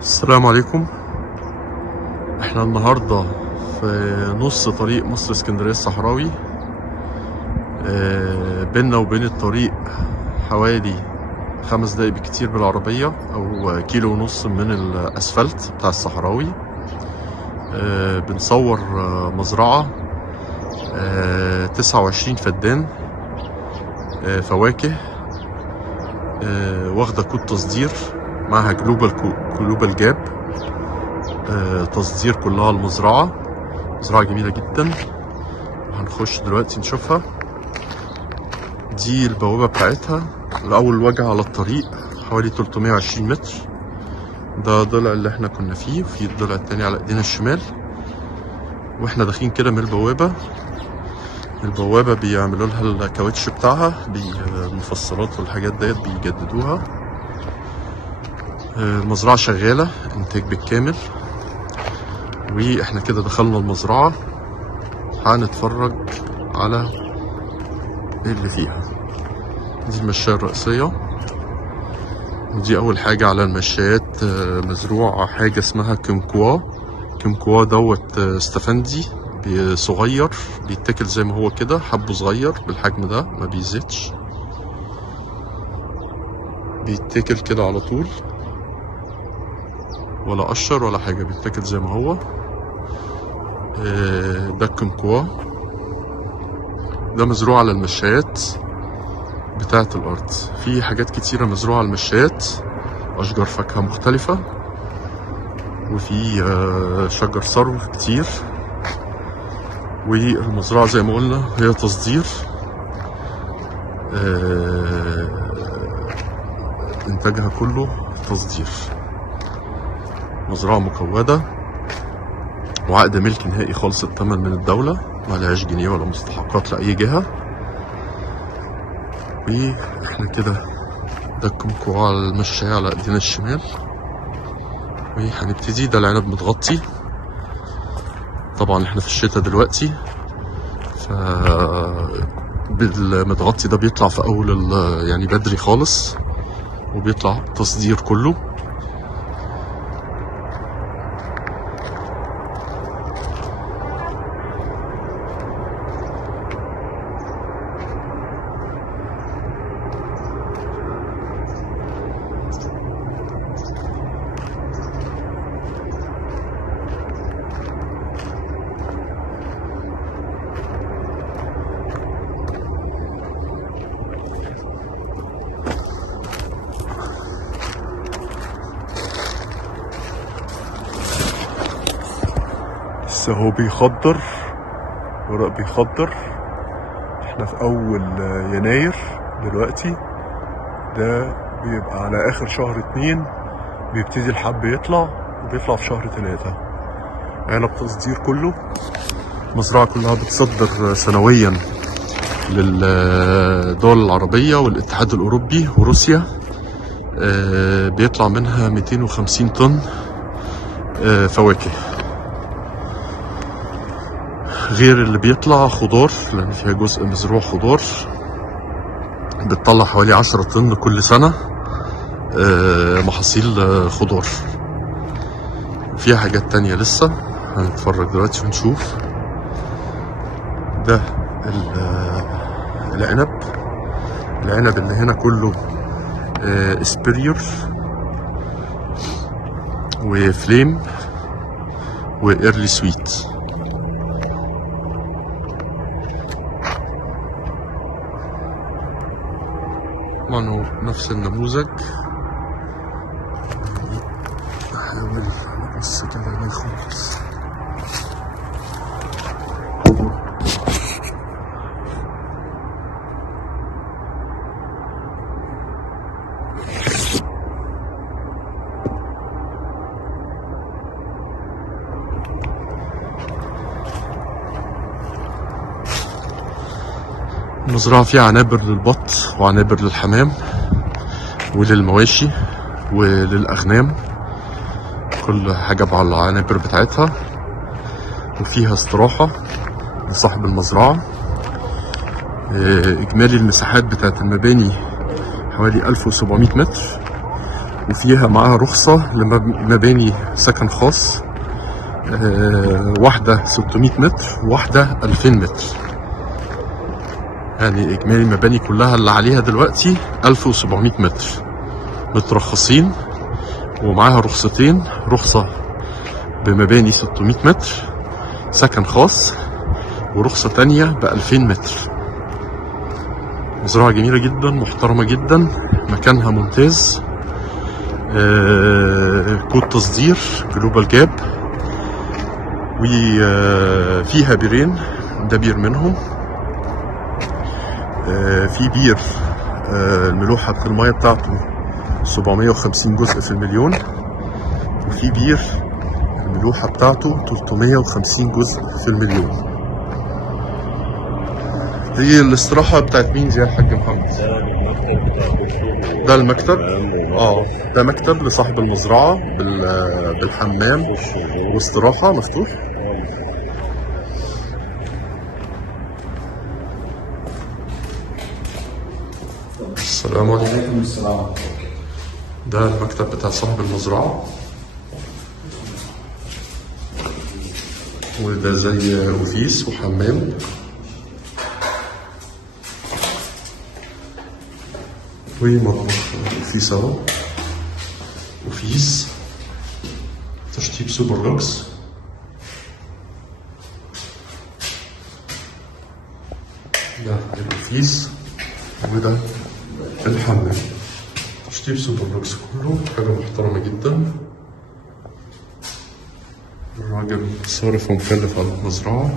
السلام عليكم. احنا النهاردة في نص طريق مصر اسكندرية الصحراوي. بيننا وبين الطريق حوالي 5 دقايق بكتير بالعربية او كيلو ونص من الاسفلت بتاع الصحراوي. بنصور مزرعة 29 فدان فواكه، واخدة كود تصدير معها جلوبال جاب. تصدير كلها المزرعة، مزرعة جميلة جدا. هنخش دلوقتي نشوفها. دي البوابة بتاعتها، الأول وجه على الطريق حوالي 320 متر. ده الضلع اللي احنا كنا فيه، وفي الضلع التاني على ايدينا الشمال. واحنا داخلين كده من البوابة بيعملوا لها الكاوتش بتاعها، المفصلات والحاجات ديت بيجددوها. المزرعة شغالة انتاج بالكامل. واحنا كده دخلنا المزرعة، هنتفرج على اللي فيها. دي المشاية الرئيسية، ودي اول حاجة على المشايات. مزروع حاجة اسمها كمكوا دوت استفندي صغير، بيتاكل زي ما هو كده، حبه صغير بالحجم ده، ما بيزيدش، بيتاكل كده على طول، ولا قشر ولا حاجة، بيتاكل زي ما هو. ده الكمكوا، ده مزروع على المشايات بتاعة الأرض. في حاجات كتيرة مزروعة على المشايات، أشجار فاكهة مختلفة، وفي شجر ثرو كتير. والمزرعة زي ما قلنا هي تصدير، إنتاجها كله تصدير. مزرعة مكودة وعقد ملك نهائي خالص الثمن من الدولة، ملهاش جنيه ولا مستحقات لأي جهة. واحنا كده ده الكمكوا على المشاية على ايدينا الشمال. وهنبتدي. ده العنب متغطي، طبعا احنا في الشتاء دلوقتي، بالمتغطي ده بيطلع في اول يعني بدري خالص، وبيطلع تصدير كله. لسه هو بيخضر، ورق بيخضر. احنا في اول يناير دلوقتي، ده بيبقى على اخر شهر 2 بيبتدي الحب يطلع، وبيطلع في شهر 3. عنب تصدير كله. المزرعة كلها بتصدر سنويا للدول العربية والاتحاد الاوروبي وروسيا. بيطلع منها 250 طن فواكه، غير اللي بيطلع خضار، لان فيها جزء مزروع خضار. بتطلع حوالي 10 طن كل سنة محاصيل خضار. فيها حاجات تانية لسه هنتفرج دلوقتي ونشوف. ده العنب اللي هنا كله اسبريور وفليم وايرلي سويت. طبعا هو نفس النموذج. نحاول نبص كده عليه خالص. المزرعة فيها عنابر للبط وعنابر للحمام وللمواشي وللأغنام، كل حاجة على العنابر بتاعتها. وفيها استراحة لصاحب المزرعة. إجمالي المساحات بتاعت المباني حوالي 1700 متر، وفيها معاها رخصة لمباني سكن خاص، واحدة 600 متر وواحدة 2000 متر. يعني إجمالي المباني كلها اللي عليها دلوقتي 1700 متر مترخصين، ومعاها رخصتين، رخصة بمباني 600 متر سكن خاص، ورخصة تانية ب2000 متر. مزرعة جميلة جدا، محترمة جدا، مكانها ممتاز، كود تصدير جلوبال جاب، وفيها بيرين، ده بير منهم. في بير الملوحة المية بتاعته 750 جزء في المليون، وفي بير الملوحة بتاعته 350 جزء في المليون. دي الاستراحة بتاعت مين دي يا حاج محمد؟ ده المكتب. ده مكتب لصاحب المزرعة بالحمام واستراحة مفتوح. السلام عليكم. السلام. ده المكتب بتاع صاحب المزرعة، وده زي أوفيس وحمام. ومطبخ أوفيس أهو، أوفيس تشطيب سوبر لوكس. ده الأوفيس وده الحمام، تشطيب سوبر لوكس، كله حاجة محترمة جدا. الراجل صارف ومكلف على المزرعة،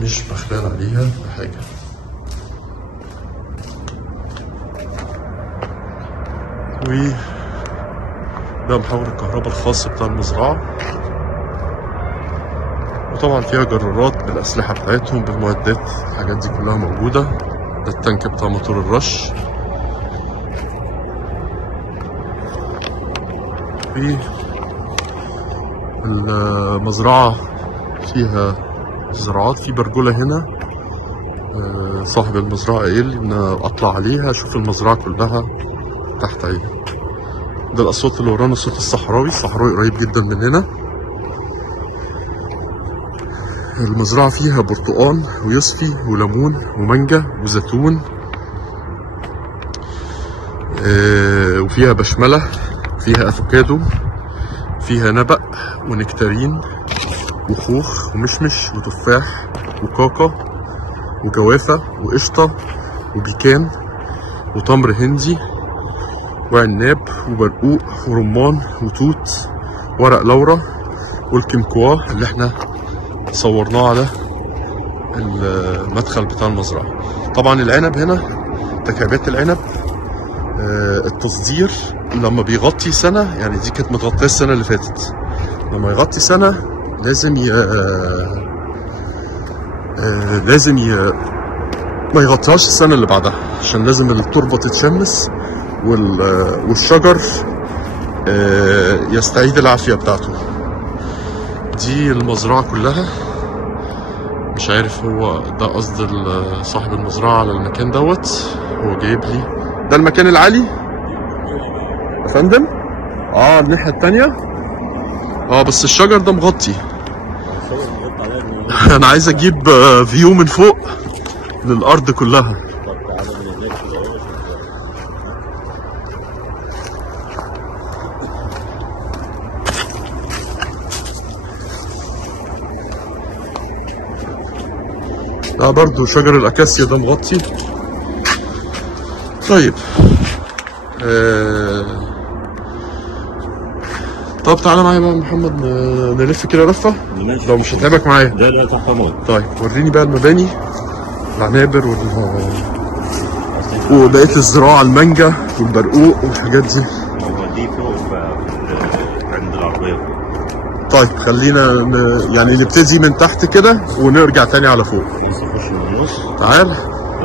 مش بخلال عليها بحاجة. وده محور الكهرباء الخاص بتاع المزرعة، وطبعا فيها جرارات بالأسلحة بتاعتهم بالمعدات، الحاجات دي كلها موجودة. ده التانك بتاع موتور الرش. المزرعة فيها زراعات، في برجولة هنا. صاحب المزرعة قال إن أطلع عليها أشوف المزرعة كلها تحت عيني. ده الأصوات اللي ورانا صوت الصحراوي قريب جدا مننا. المزرعة فيها برتقان ويوسفي وليمون ومانجا وزيتون، وفيها بشملة، فيها أفوكادو، فيها نبق ونكتارين وخوخ ومشمش وتفاح وكاكا وجوافة وقشطة وبيكان وتمر هندي وعناب وبرقوق ورمان وتوت ورق لورا والكمكوا اللي احنا صورناه على المدخل بتاع المزرعة. طبعا العنب هنا، تكعيبات العنب التصدير لما بيغطي سنة، يعني دي كانت متغطية السنة اللي فاتت، لما يغطي سنة لازم ما يغطيهاش السنة اللي بعدها، عشان لازم التربة تتشمس والشجر يستعيد العافية بتاعته. دي المزرعة كلها، مش عارف هو ده قصد صاحب المزرعة على المكان دوت. هو جايب لي ده المكان العالي يا فندم. الناحية التانية بس الشجر ده مغطي. انا عايز اجيب فيو من فوق للارض كلها. برضو شجر الاكاسيا ده مغطي. طيب طب تعالى معايا بقى محمد، نلف كده لفه لو مش هتعبك معايا. لا تحت امرك. طيب وريني بقى المباني، العنابر وبقيه الزراعه، المانجا والبرقوق والحاجات دي. دي فوق عند العربيه. طيب خلينا يعني نبتدي من تحت كده ونرجع تاني على فوق. نخش من النص. تعال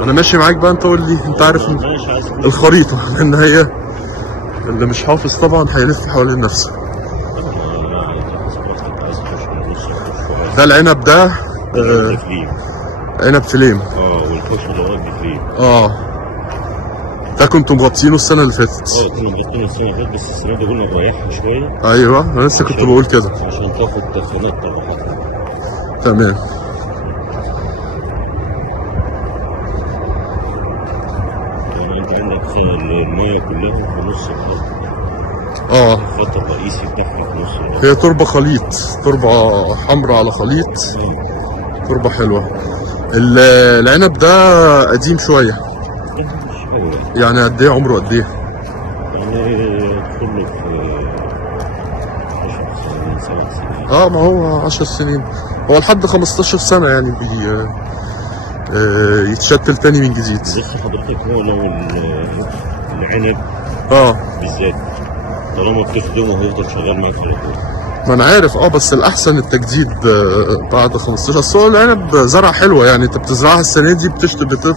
انا ماشي معاك بقى، انت قول لي، انت عارف الخريطه، لان هي اللي مش حافظ طبعا هيلف حوالين نفسه. ده العنب ده عنب فليم. والكوش اللي هو بفليم. ده كنتوا مغطينه السنة اللي فاتت. كنا مغطينه السنة اللي فاتت، بس السنة دي قلنا نريحها شوية. ايوه انا لسه كنت بقول كده. عشان تاخد تخزينات طبعا. تمام. يعني انت عندك المية كلها في نص الخط. الخط الرئيسي بتاعها في نص الخط. هي تربة خليط، تربة حمراء على خليط. تربة حلوة. العنب ده قديم شوية. يعني قد ايه عمره قد ايه؟ يعني يدخل له في 10 سنين 7 سنين. ما هو 10 سنين. هو لحد 15 سنة يعني يتشتل تاني من جديد. بس حضرتك هو لو العنب بالذات طالما بتخدمه هيفضل شغال معاك على طول. ما انا عارف بس الاحسن التجديد بعد 15. اصل هو العنب زرعه حلوه، يعني انت بتزرعها السنه دي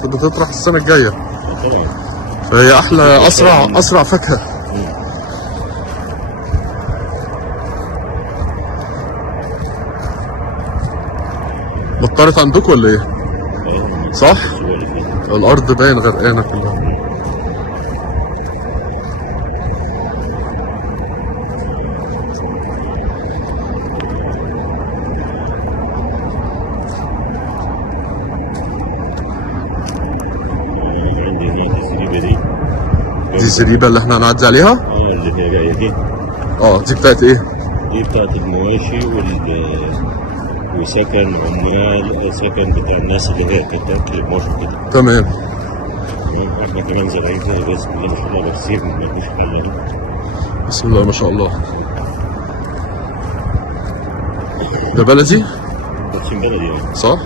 بتطرح السنه الجايه. طبعا. فهي احلى اسرع فاكهه. مطرت عندكم ولا ايه؟ صح؟ الارض باين غرقانه كلها. دي الزريبة اللي احنا هنعدي عليها؟ اللي هي جاية دي. دي بتاعت ايه؟ دي بتاعت المواشي وسكن عمال، سكن بتاع الناس اللي هي كانت تاكل المواشي كده. تمام. احنا كمان زارعين فيها بس ما شاء الله برسيم مفيش حل. بسم الله ما شاء الله. ده بلدي؟ برسيم بلدي صح؟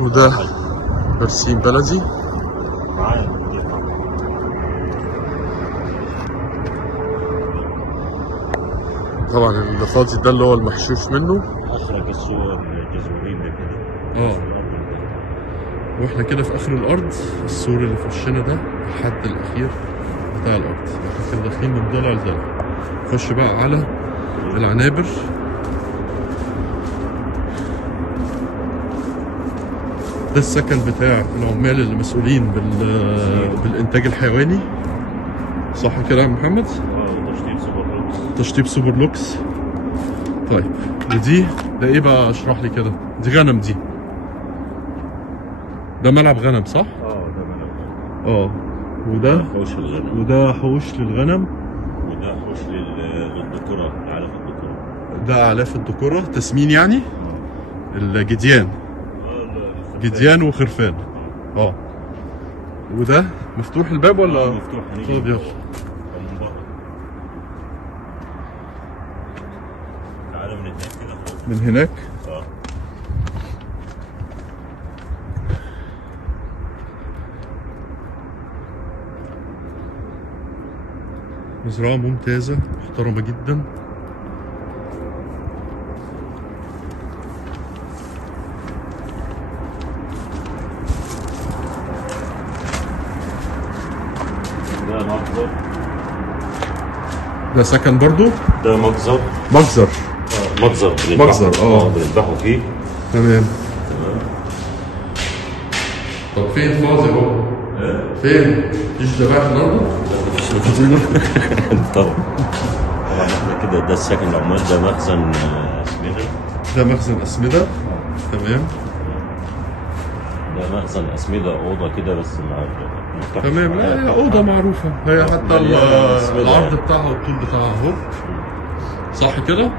وده برسيم بلدي. طبعا اللي فاضي ده اللي هو المحشوش منه. اخرج الصور الجزورين ده كده. واحنا كده في اخر الارض. السور اللي في وشنا ده الحد الاخير بتاع الارض. احنا كده داخلين من ضلع لضلع. نخش بقى على العنابر. ده السكن بتاع العمال اللي مسؤولين بالانتاج الحيواني. صح كده يا محمد؟ تشطيب سوبر لوكس. تشطيب سوبر لوكس. طيب ودي ده ايه بقى؟ اشرح لي كده. دي غنم دي. ده ملعب غنم صح؟ ده ملعب غنم. وده حوش للغنم. وده حوش للغنم. وده حوش للذكورة، اعلاف الذكورة. ده اعلاف الذكورة، تسمين يعني؟ الجديان. جديان وخرفان. وده مفتوح الباب ولا؟ مفتوح. طب يلا. من بره. تعالى من هناك كده فوق. من هناك؟ مزرعة ممتازة محترمة جدا. ده سكن برضو؟ ده مجزر. مجزر. مجزر بنذبحوا فيه. تمام. طب فين فاضي اهو؟ فين؟ مفيش ذبائح النهارده؟ طبعا. احنا كده ده السكن العمال، ده مخزن اسمده. ده مخزن اسمده. تمام. ده مخزن اسمده، اوضه كده بس مع تمام. لا هي اوضه معروفه، هي حتى العرض بتاعها والطول بتاعها اهو. صح كده؟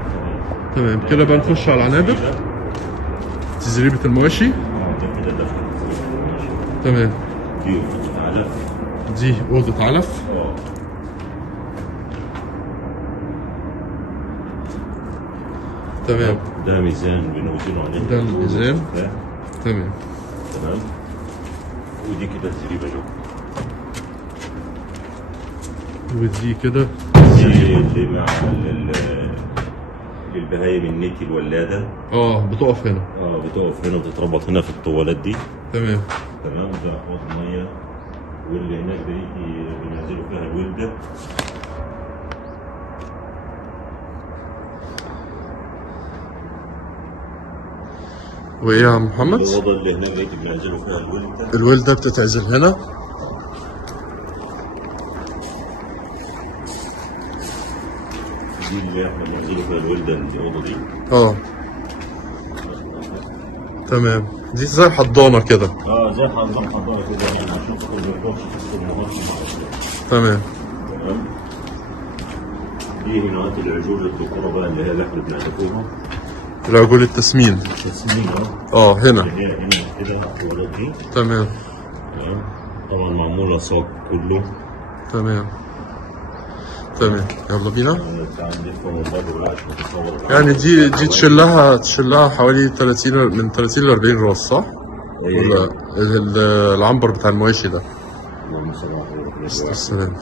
تمام. كده بقى نخش على العنابر. تزريبه المواشي. تمام. دي اوضه علف. دي اوضه علف. تمام. ده ميزان بنوزنه عليه. ده الميزان. تمام. ودي كده الزريبه جوه. ودي كده اللي مع للبهايم النيكي الولاده. بتقف هنا. بتقف هنا وتتربط هنا في الطوالات دي. تمام. ده حوض ميه، واللي هناك دي بننزلوا فيها الولده. وايه يا عم محمد؟ الاوضه اللي هناك دي بنعزلوا فيها الولده. الولده بتتعزل هنا. دي اللي احنا بنعزلوا فيها الولده، الاوضه دي. تمام. دي زي حضانه كده. زي حضانه كده يعني عشان خاطر ما يكونش في الامهات. تمام. دي هنا العجول الذكوره بقى اللي هي اللي احنا بنعرفوها. العجول التسمين. التسمين هنا. هي هنا كده الحوارات دي. تمام. طبعا معموله صاج كله. تمام. يلا بينا. يعني دي تشيلها حوالي 30 من 30 ل 40 راس صح؟ ولا العنبر بتاع المواشي ده؟ السلام.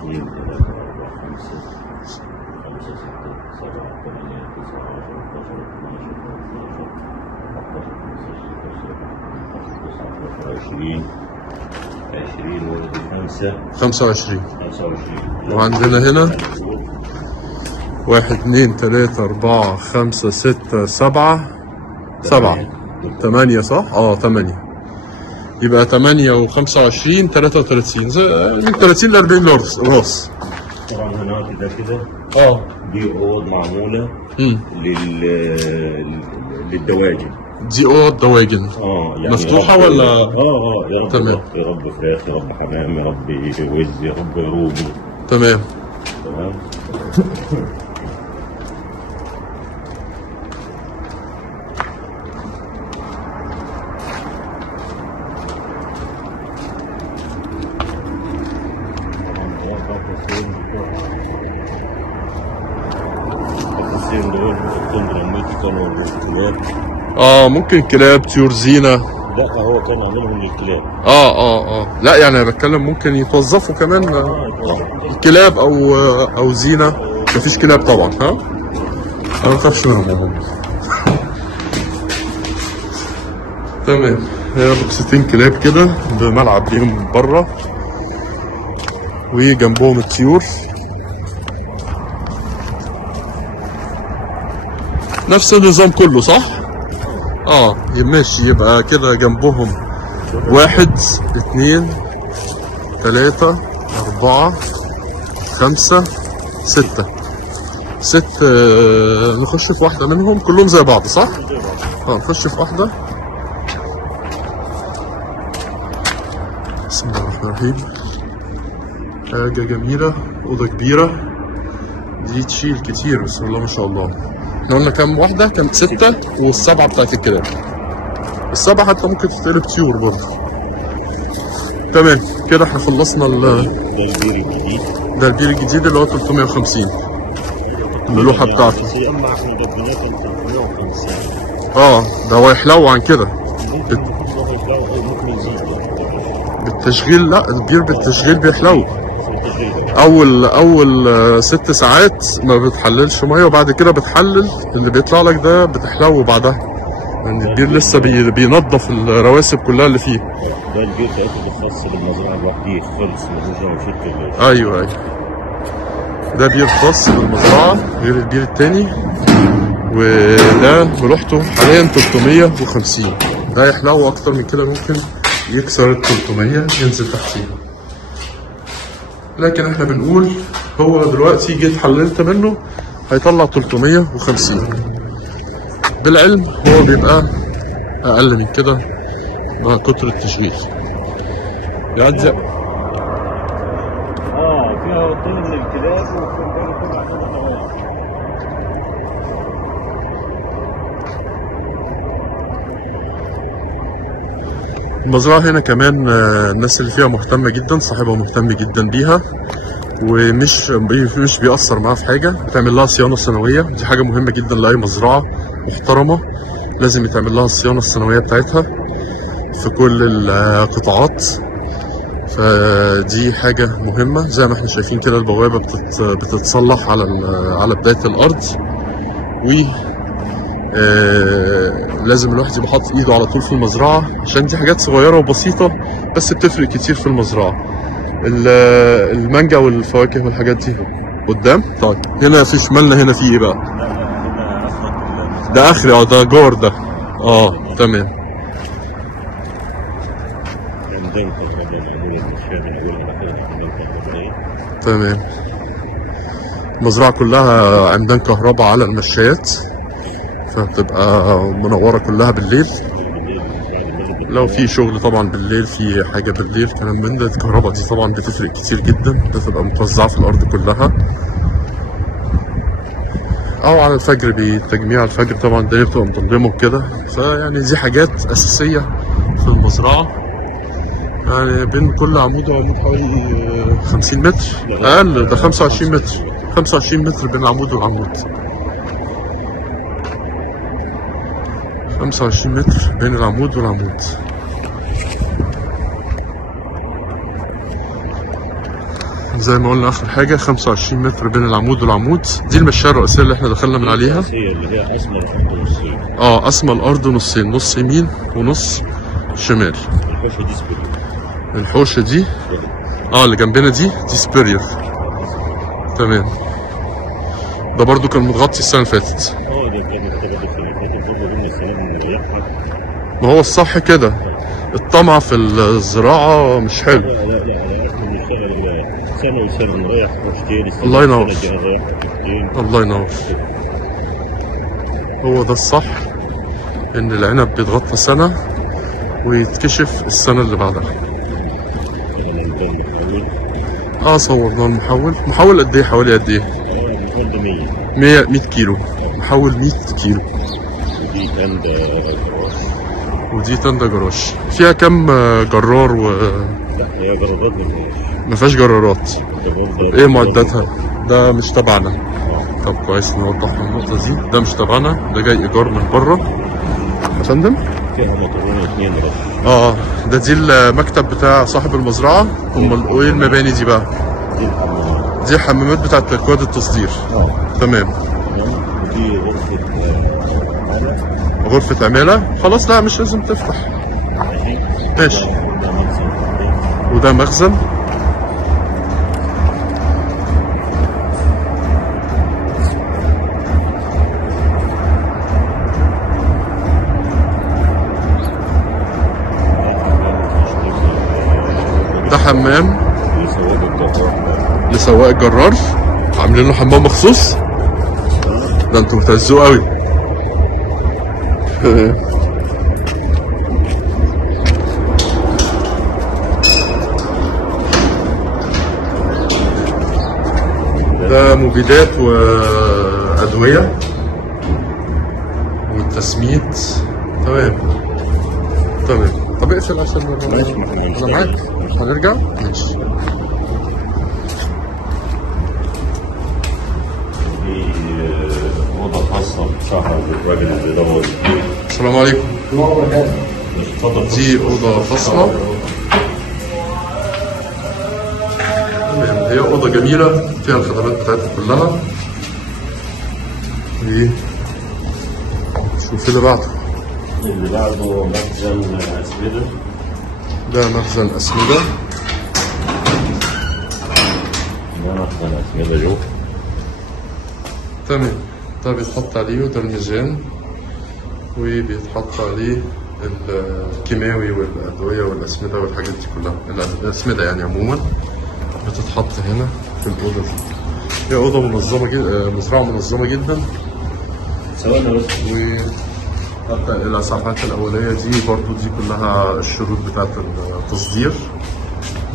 25. وعندنا هنا 1 2 3 4 5 6 7 8 صح؟ 8. يبقى 8 و25 33 من 30 ل 40 راس. طبعا هنا كده دي اوض معموله للدواجن. دي اوض دواجن. يعني مفتوحه ولا؟ يا رب. تمام. يا رب فراخ، يا رب حمام، يا رب وز، يا رب رومي. تمام. ممكن كلاب، طيور زينة. لا هو كان عاملهم للكلاب. لا يعني انا بتكلم ممكن يتوظفوا كمان كلاب او زينة. مفيش كلاب طبعا. انا ما بخافش منهم. تمام. هي بوكستين كلاب كده بملعب ليهم بره، وجنبهم الطيور. نفس النظام كله صح؟ ماشي. يبقى كده جنبهم 1 2 3 4 5 6. نخش في واحدة منهم. كلهم زي بعض صح؟ نخش في واحدة. بسم الله الرحمن الرحيم. حاجة جميلة، أوضة كبيرة. دي تشيل كتير بسم الله ما شاء الله. احنا قلنا كام واحدة؟ كانت 6 والسبعة بتاعت الكلاب. السبعة حتى ممكن تتقلب طيور برضه. تمام كده احنا خلصنا ده البير الجديد اللي هو 350 اللوحة بتاعته. ده هو يحلو عن كده بالتشغيل. لا البير بالتشغيل بيحلو. اول 6 ساعات ما بتحللش ميه، وبعد كده بتحلل اللي بيطلع لك ده بتحلو بعدها. يعني البير لسه بينظف الرواسب كلها اللي فيه. ده البير ده خاص بالمزرعه لوحده خالص، ملوش شركه. ايوه ده بير خاص بالمزرعه غير البير التاني. وده ملوحته حاليا 350. ده يحلو اكتر من كده، ممكن يكسر ال 300 ينزل تحتيه. لكن احنا بنقول هو دلوقتي جيت حللت منه هيطلع 350. بالعلم هو بيبقى اقل من كده مع كتر التشغيل. يعدي فيها وطين للكلاب المزرعة هنا كمان الناس اللي فيها مهتمة جدا، صاحبها مهتم جدا بيها، ومش بيأثر معاها في حاجة. بتعمل لها صيانة سنوية، دي حاجة مهمة جدا لأي مزرعة محترمة. لازم يتعمل لها الصيانة السنوية بتاعتها في كل القطاعات. فدي حاجة مهمة. زي ما احنا شايفين كده البوابة بتتصلح على بداية الأرض، و لازم الواحد يبقى حاطط ايده على طول في المزرعة، عشان دي حاجات صغيرة وبسيطة بس بتفرق كتير في المزرعة. المانجا والفواكه والحاجات دي قدام. طيب هنا في شمالنا هنا في ايه بقى؟ ده اخري. ده جار ده. تمام. عمدان كهرباء معمولة المشاية من أولها لآخرها عمدان كهربائية. تمام. المزرعة كلها عمدان كهرباء على المشايات، فبتبقى منورة كلها بالليل. لو في شغل طبعا بالليل، في حاجة بالليل كلام من ده، الكهرباء دي طبعا بتفرق كتير جدا، بتبقى متوزعة في الأرض كلها. أو على الفجر، بتجميع الفجر طبعا الدنيا بتبقى مظلمة وكده. فيعني دي حاجات أساسية في المزرعة. يعني بين كل عمود وعمود حوالي 50 متر، أقل ده 25 متر، 25 متر بين العمود والعمود، 25 متر بين العمود والعمود. زي ما قلنا آخر حاجة 25 متر بين العمود والعمود. دي المشاية الرئيسية اللي احنا دخلنا من عليها. اللي هي قسمة الأرض نصين. قسمة الأرض نصين، نص يمين ونص شمال. الحوشة دي سبيريور. الحوشة دي اللي جنبنا دي سبيريور. تمام. ده برضو كان متغطي السنة اللي فاتت. ده كان متغطي السنة اللي فاتت برضه، قلنا السنة دي من الرياح. ما هو الصح كده، الطمع في الزراعة مش حلو. لا احنا بنشتغل سنة وسنة، نريح حوشتين. الله ينور. الله ينور. هو ده الصح، إن العنب بيتغطى سنة ويتكشف السنة اللي بعدها. صورنا المحول. محول قد ايه؟ حوالي قد ايه؟ المحول ده 100 كيلو. محول 100 كيلو. ودي تندة جراج. ودي تندة جراج. فيها كم جرار لا هي جرارات ما فيهاش جرارات. ايه معداتها؟ ده مش تبعنا. طب كويس نوضح النقطة دي. ده مش تبعنا، ده جاي ايجار من بره يا فندم. فيها موتورين 2 رش. دي المكتب بتاع صاحب المزرعة. امال ايه المباني دي بقى؟ دي الحمامات بتاعت اكواد التصدير. تمام. ودي غرفة عمالة. خلاص لا مش لازم تفتح. ماشي. وده مخزن. ده حمام لسواق الجرار. عاملين له حمام مخصوص. ده انتوا بتهزوه قوي. ده مبيدات وأدوية والتسميد. تمام. طب اقفل عشان انا معاك. هنرجع. ماشي. دي أوضة خاصة بصاحب الراجل اللي دور. السلام عليكم. دي أوضة خاصة. تمام. هي أوضة جميلة فيها الخدمات بتاعتها كلها. شوف اللي بعده. اللي بعده مخزن أسمدة. ده مخزن أسمدة. ده مخزن أسمدة جوه. تمام. ده بيتحط عليه، وده الميزان، وبيتحط عليه الكيماوي والأدوية والأسمدة والحاجات دي كلها. الأسمدة يعني عموما بتتحط هنا في الأوضة دي. هي أوضة منظمة جدا، مزرعة منظمة جدا. ثواني بس. حتى الإسعافات الأولية دي برضو دي كلها الشروط بتاعت التصدير.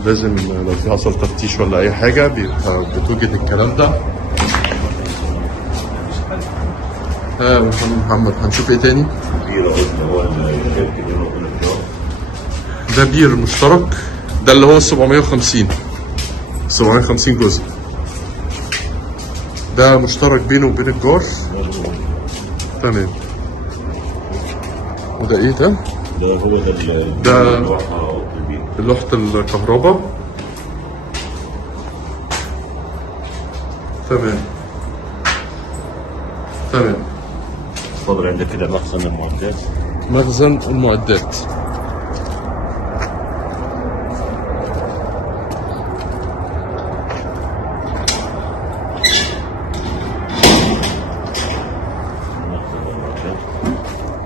لازم لو في حصل تفتيش ولا أي حاجة بتوجد الكلام ده. محمد هنشوف ايه تاني؟ بير هو الشركة اللي هو ده بير مشترك. ده اللي هو 750 جزء. ده مشترك بينه وبين الجار. تمام. وده ايه ده؟ ده لوحة الكهرباء. تمام. اتفضل. عندك كده مخزن المعدات. مخزن المعدات.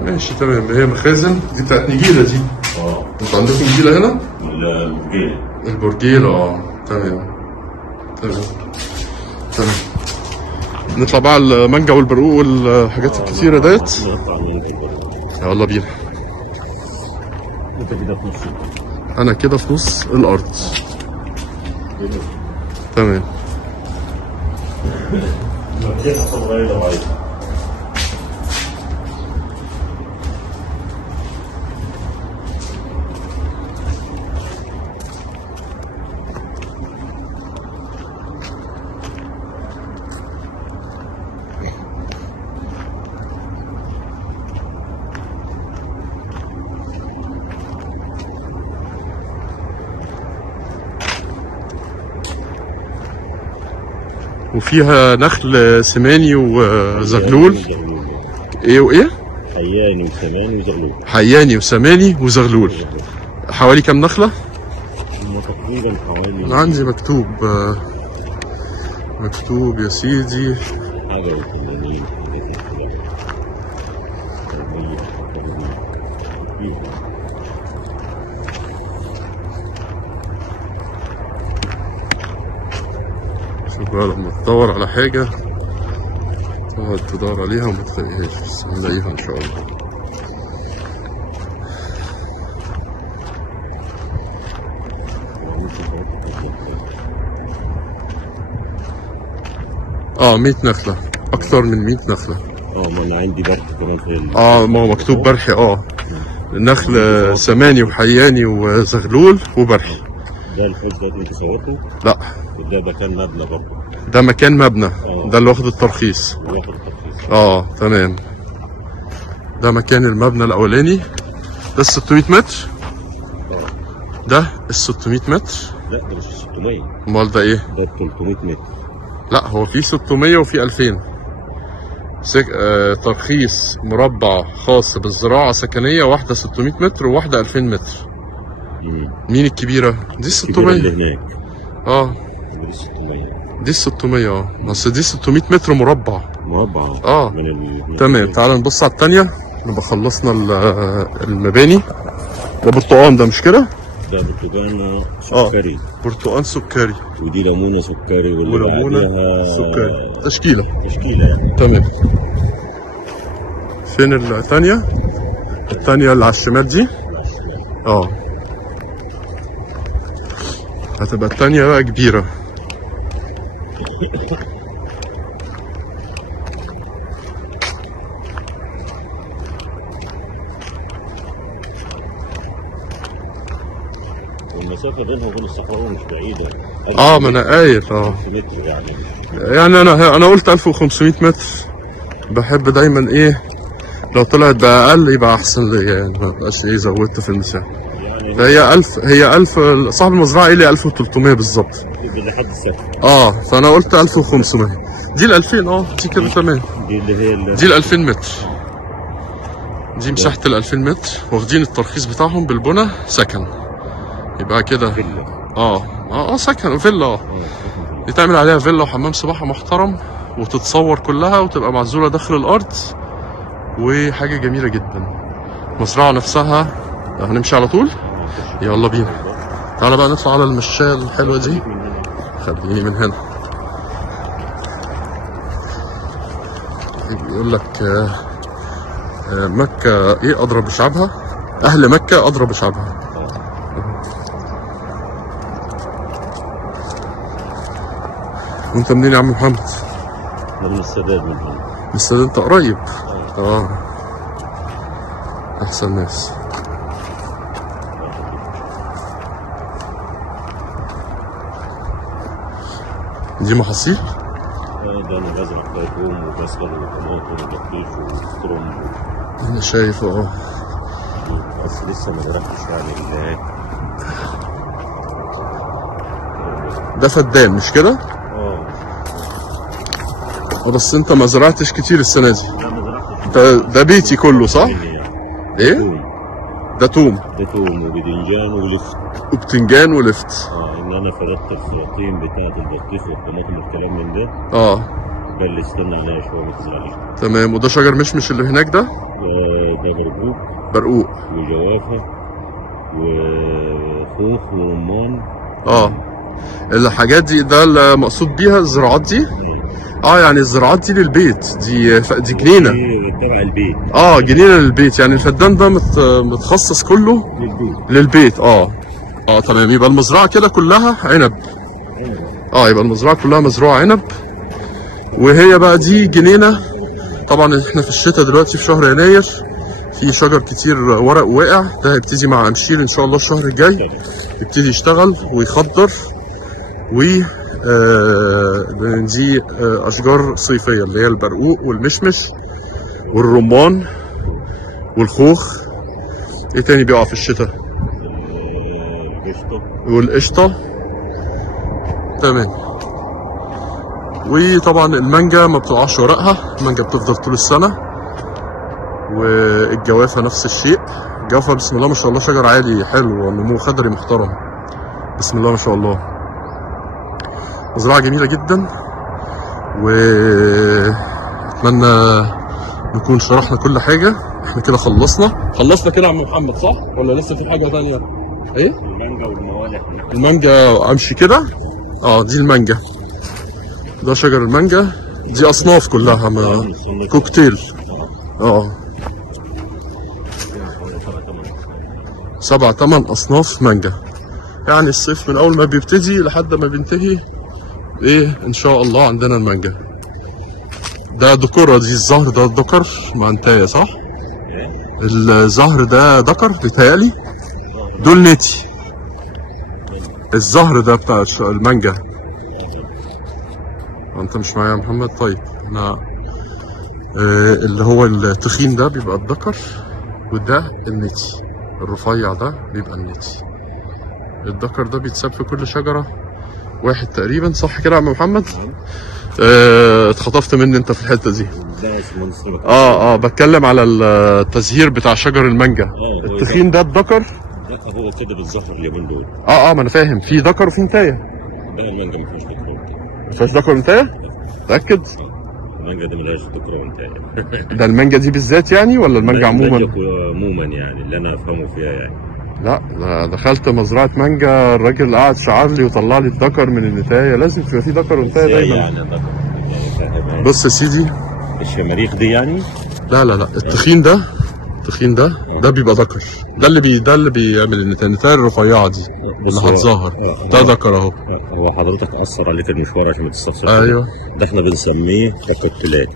ماشي. تمام. هي مخازن دي بتاعت نجيلة دي. انتوا عندكم نجيلة هنا؟ البرجيل. البرجيل تمام. نطلع بقى المانجا والبرقوق والحاجات الكتيرة ديت. يلا بينا. انت كده في نص. انا كده في نص الارض. تمام. وفيها نخل سماني وزغلول. ايه وايه؟ حياني وسماني وزغلول. حياني وسماني وزغلول. حوالي كام نخلة؟ تقريبا حوالي. انا عندي مكتوب يا سيدي. حاجة و80. شوف بقى لما تدور على حاجة تقعد تدور عليها وما تلاقيهاش، بس هنلاقيها إن شاء الله. اه 100 نخلة، أكثر من 100 نخلة. ما أنا عندي برح كمان في ما هو مكتوب برحي. النخل سماني وحياني وزغلول وبرحي. ده الحوض ده انت صورته؟ لا، ده مكان مبنى برضه. ده مكان مبنى. ده اللي واخد الترخيص. تمام. ده مكان المبنى الاولاني. ده ال 600 متر. ده ال 600 متر. لا ده مش 600. امال ده ايه؟ ده 300 متر. لا هو في 600 وفي 2000. ترخيص مربع خاص بالزراعة سكنية، واحدة 600 متر وواحدة 2000 متر. مين الكبيرة؟ دي 600 اللي هناك. دي 600. دي 600 بس دي 600 متر مربع. تمام. تعال نبص على التانية. نبقى خلصنا المباني. ده برتقان ده مش كده؟ ده برتقان سكري. برتقان سكري. ودي ليمونة سكري وليمونة سكري. تشكيلة يعني. تمام. فين الثانية؟ الثانية اللي على الشمال دي. هتبقى الثانية بقى كبيرة. المسافة بينها وبين الصحراء مش بعيدة. ما انا قايل يعني انا قلت 1500 متر. بحب دايما ايه لو طلعت بأقل يبقى احسن ليا، يعني ما بقاش زودت في المساحة. هي 1000 صاحب المزرعة قال لي 1300 بالظبط. لحد السكن. فانا قلت 1500. دي ال 2000 دي كده تمام. دي ال 2000 متر. دي مساحة ال 2000 متر، واخدين الترخيص بتاعهم بالبنى سكن. يبقى كده فيلا. سكن فيلا. يتعمل عليها فيلا وحمام سباحة محترم، وتتصور كلها وتبقى معزولة داخل الأرض، وحاجة جميلة جدا. المزرعة نفسها هنمشي على طول. يلا بينا. تعالى بقى نطلع على المشاية الحلوة دي. خليني من هنا. بيقول لك مكة ايه أضرب بشعبها. أهل مكة أضرب بشعبها. وانت منين يا عم محمد؟ من السادات. من السادات. انت قريب. احسن ناس. دي محاصيل؟ ده انا بزرع كركم وبصل وطماطم وبطيخ وكرنب. انا شايف بس لسه ما زرعتش يعني. ده فدان مش كده؟ بس انت ما زرعتش كتير السنه دي. لا ما زرعتش. ده بيتي كله صح؟ ايه؟ ده توم. ده توم وباذنجان ولفت. وبتنجان ولفت. ان انا فردت الطين بتاعت البطيخ والطماطم والكلام من ده. ده اللي استنى عليا شويه ما تزرعش. تمام. وده شجر مشمش اللي هناك ده؟ ده برقوق. برقوق. وجوافه خوخ ورمان. الحاجات دي ده المقصود بيها الزراعات دي. يعني الزراعات دي للبيت، دي جنينه تبع البيت. جنينه للبيت، يعني الفدان ده متخصص كله للبيت. تمام. يبقى المزرعه كده كلها عنب. يبقى المزرعه كلها مزروعه عنب، وهي بقى دي جنينه. طبعا احنا في الشتاء دلوقتي في شهر يناير، في شجر كتير ورق واقع، ده هيبتدي مع انشير ان شاء الله الشهر الجاي يبتدي يشتغل ويخضر. و دي اشجار صيفيه اللي هي البرقوق والمشمش والرمان والخوخ. ايه تاني بيقع في الشتاء؟ والقشطه. تمام. وطبعا المانجا ما بتقعش ورقها، المانجا بتفضل طول السنه. والجوافه نفس الشيء. الجوافه بسم الله ما شاء الله شجر عالي حلو ونمو خضري محترم، بسم الله ما شاء الله. مزرعه جميله جدا، واتمنى نكون شرحنا كل حاجه. احنا كده خلصنا كده يا عم محمد، صح ولا لسه في حاجه ثانيه؟ ايه؟ المانجا والموالح. المانجا امشي كده. دي المانجا، ده شجر المانجا. دي اصناف كلها كوكتيل. 7-8 اصناف مانجا. يعني الصيف من اول ما بيبتدي لحد ما بينتهي ان شاء الله عندنا المانجا. ده دكرة، دي الزهر ده الدكر مع انتايه، صح؟ الزهر ده دكر بيتهيألي، دول نتي. الزهر ده بتاع المانجا. انت مش معايا يا محمد؟ طيب انا اللي هو التخين ده بيبقى الدكر، وده النتي الرفيع ده بيبقى النتي. الدكر ده بيتساب في كل شجرة واحد تقريبا، صح كده يا عم محمد؟ اتخطفت مني انت في الحتة دي. بتكلم على التزهير بتاع شجر المانجا. التخين ده الدكر. هو كده بالظهر اليومين دول. ما انا فاهم، في دكر وفي نتايه. لا المانجا ما فيهاش دكر وانتايه. ما فيهاش دكر ونتايه؟ متأكد؟ المانجا دي ملهاش دكر وانتايه. ده المانجا دي بالذات يعني ولا المانجا عموما؟ المانجا عموما يعني اللي انا افهمه فيها يعني. لا، ده دخلت مزرعة مانجا، الراجل قعد شعر لي وطلع لي الدكر من النتايه. لازم تبقى في دكر ونتايه دايما. يعني دكر. بص يا سيدي، الشماريخ دي يعني؟ لا التخين ده بيبقى دكر. ده اللي بيعمل النتايه الرفيعه دي اللي هتظهر. ده دكر اهو. هو حضرتك اثر عليك المشوار عشان ما تستفسرش. ايوه. ده احنا بنسميه تكتلات.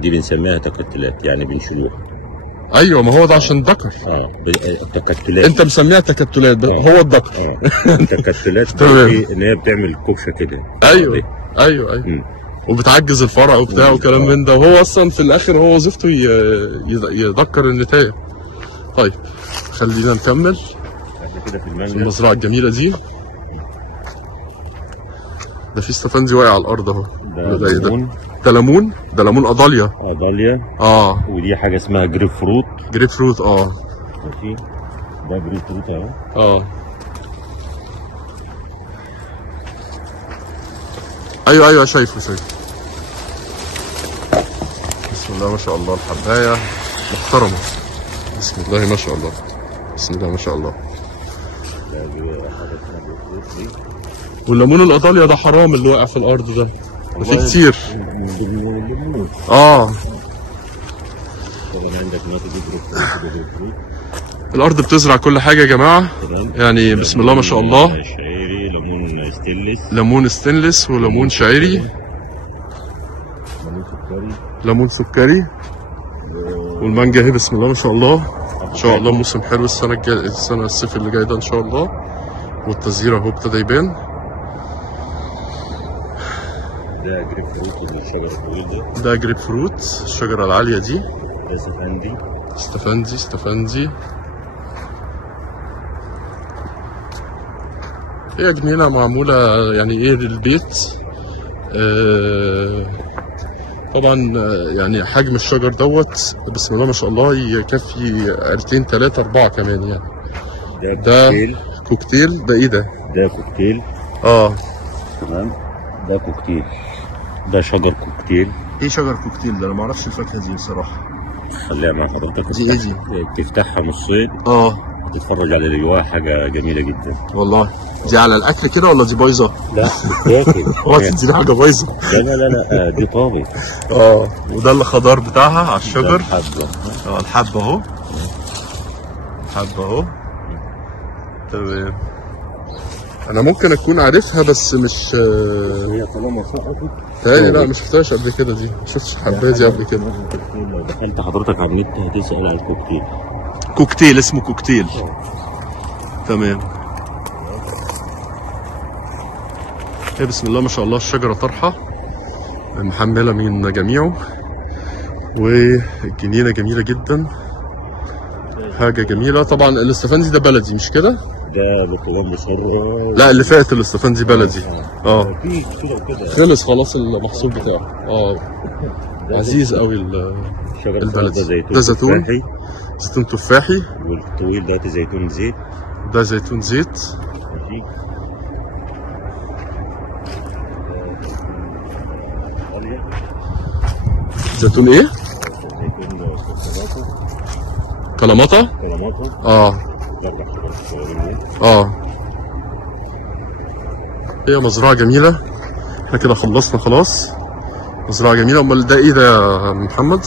دي بنسميها تكتلات، يعني بنشيلوها. ايوه، ما هو ده عشان دكر. تكتلات. انت مسميها تكتلات. هو الدكر. التكتلات ان هي بتعمل كبشه كده. ايوه. وبتعجز الفرع وبتاع وكلام من ده، وهو اصلا في الاخر هو وظيفته يدكر النتايه. طيب خلينا نكمل. احنا كده في المزرعه الجميله دي. ده في استفندي واقع على الارض اهو. ده ليمون. ده ليمون اضاليا. ودي حاجه اسمها جريب فروت. ماشي. ده جريب فروت اهو. ايوه شايفه. بسم الله ما شاء الله، الحبايه محترمه. بسم الله ما شاء الله. والليمون الايطاليا ده حرام اللي واقع في الارض ده في كتير. الارض بتزرع كل حاجه يا جماعه، يعني بسم الله ما شاء الله. شعيري، ليمون ستانلس وليمون شعيري، ليمون سكري. والمانجا اهي بسم الله ما شاء الله. ان شاء الله موسم حلو السنه الجايه، الصيف اللي جاي ده ان شاء الله. والتزهير اهو ابتدى يبان. ده جريب فروت الشجره العاليه دي. ده استفندي. هي جنينه معموله يعني للبيت. طبعا يعني حجم الشجر دوت بسم الله ما شاء الله يكفي عيلتين 3 4 كمان يعني. ده كوكتيل. ده ايه ده؟ ده كوكتيل. تمام. ده كوكتيل. ده شجر كوكتيل. ايه شجر كوكتيل ده؟ انا ما اعرفش الفاكهه دي بصراحه. خليها مع حضرتك. دي ايه دي؟ تفتحها نصين. تتفرج على اللي جواها حاجه جميله جدا. والله دي على الاكل كده ولا دي بايظه؟ لا بتاكل. هو دي حاجه بايظه؟ لا دي طابق. وده اللي خضار بتاعها على الشجر. الحبه. الحبه اهو. الحبه اهو. تمام. انا ممكن اكون عارفها بس مش هي طالما سقطت تاني. لا ما شفتهاش قبل كده دي، ما شفتش الحبايه دي قبل كده. لو دخلت حضرتك على النت هتسال على الكوكتيل. كوكتيل، اسمه كوكتيل. تمام. بسم الله ما شاء الله، الشجره طرحه محمله من جميعه، والجنينه جميله جدا، حاجه جميله. طبعا الاستفندي ده بلدي مش كده؟ ده برتقال بصره. لا اللي فات الاستفندي بلدي. في كده وكده خلص خلاص المحصول بتاعه. عزيز قوي البلدي. ده زيتون. زيتون تفاحي. والطويل ده زيتون زيت. ده زيتون زيت. زيتون ايه؟ زيتون كلاماتا. هي مزرعة جميلة. احنا كده خلصنا خلاص. مزرعة جميلة. امال ده ايه ده يا محمد؟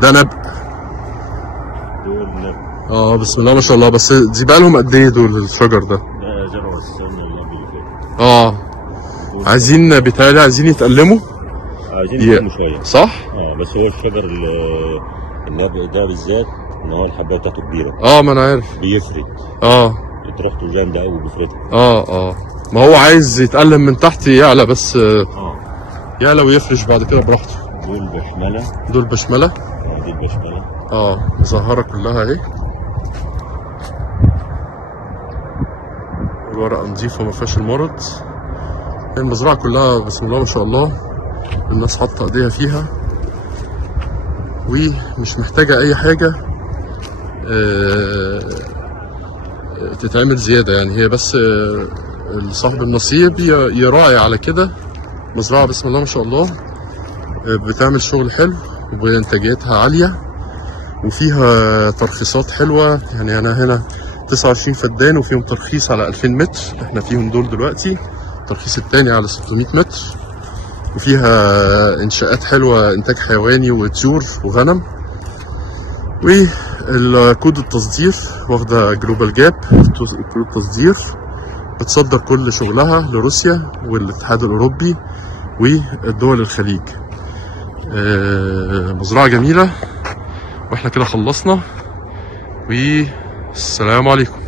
ده نبق. بسم الله ما شاء الله. بس دي بقى لهم قد ايه دول الشجر ده؟ ده زرعوا السنة اللي قبل كده. عايزين بيتهيألي عايزين يتألموا. عايزين يتألموا شوية. صح؟ بس هو الشجر النبق ده بالذات ان هو الحبايه بتاعته كبيره. ما انا عارف. بيفرد. تروح توجان ده قوي بيفردها. ما هو عايز يتألم من تحت يعلى بس. يعلى ويفرش بعد كده براحته. دول بشمله. دول بشمله. دي البشمله. مزهره كلها اهي. الورقه نظيفه ما فيهاش المرض. المزرعه كلها بسم الله ما شاء الله، الناس حاطه ايديها فيها ومش محتاجه اي حاجه تتعمل زياده يعني. هي بس صاحب النصيب يراعي على كده. مزرعه بسم الله ما شاء الله بتعمل شغل حلو وانتاجيتها عاليه وفيها ترخيصات حلوه. يعني انا هنا 29 فدان وفيهم ترخيص على 2000 متر، احنا فيهم دول دلوقتي. الترخيص الثاني على 600 متر، وفيها انشاءات حلوه، انتاج حيواني وطيور وغنم. والكود التصدير واخده جلوبال جاب، كود التصدير بتصدر كل شغلها لروسيا والاتحاد الاوروبي والدول الخليج. مزرعه جميله. واحنا كده خلصنا، والسلام عليكم.